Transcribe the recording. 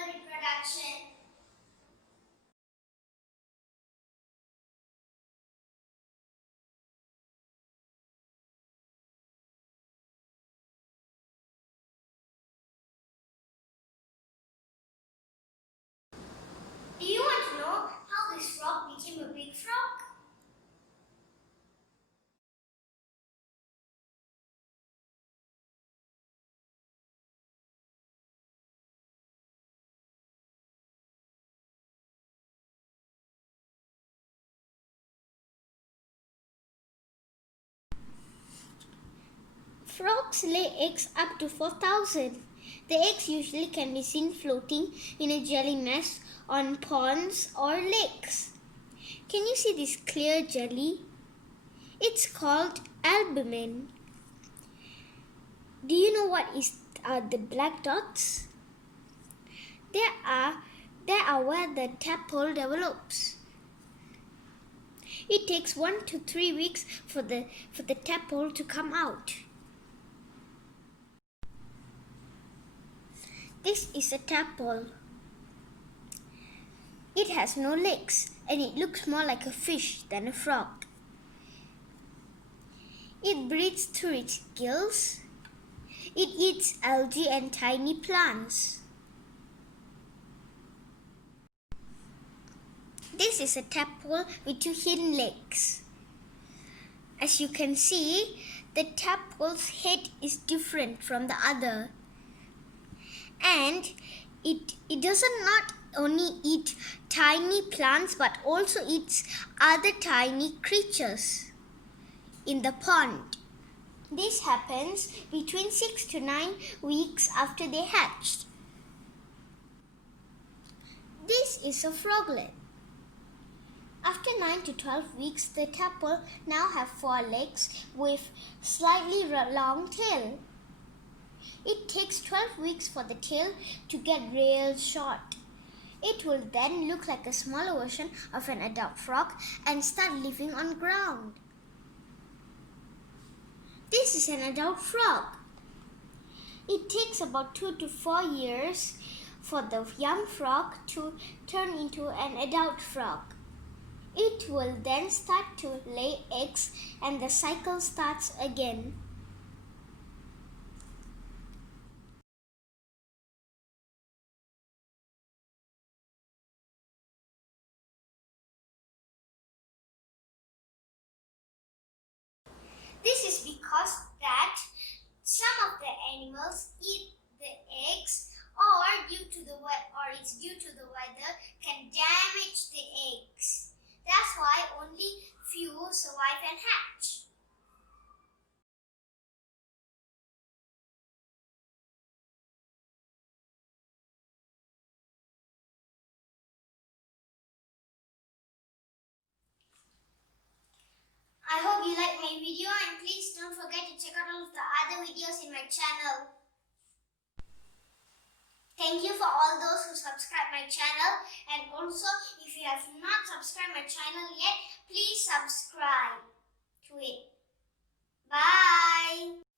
sexual reproduction. Do you want to know how this frog became a big frog? Frogs lay eggs up to 4,000. The eggs usually can be seen floating in a jelly nest on ponds or lakes. Can you see this clear jelly? It's called albumin. Do you know what are the black dots? They are where the tadpole develops. It takes 1 to 3 weeks for the tadpole to come out. This is a tadpole. It has no legs and it looks more like a fish than a frog. It breathes through its gills. It eats algae and tiny plants. This is a tadpole with 2 hidden legs. As you can see, the tadpole's head is different from the other. And it doesn't not only eat tiny plants but also eats other tiny creatures in the pond. This happens between 6 to 9 weeks after they hatched. This is a froglet. After 9 to 12 weeks, the tadpole now have 4 legs with slightly long tail. It takes 12 weeks for the tail to get real short. It will then look like a smaller version of an adult frog and start living on ground. This is an adult frog. It takes about 2 to 4 years for the young frog to turn into an adult frog. It will then start to lay eggs and the cycle starts again. This is because that some of the animals eat the eggs or it's due to the weather can damage the eggs. That's why only few survive and hatch. I hope you liked my video and please don't forget to check out all of the other videos in my channel. Thank you for all those who subscribe my channel, and also if you have not subscribed my channel yet, please subscribe to it. Bye.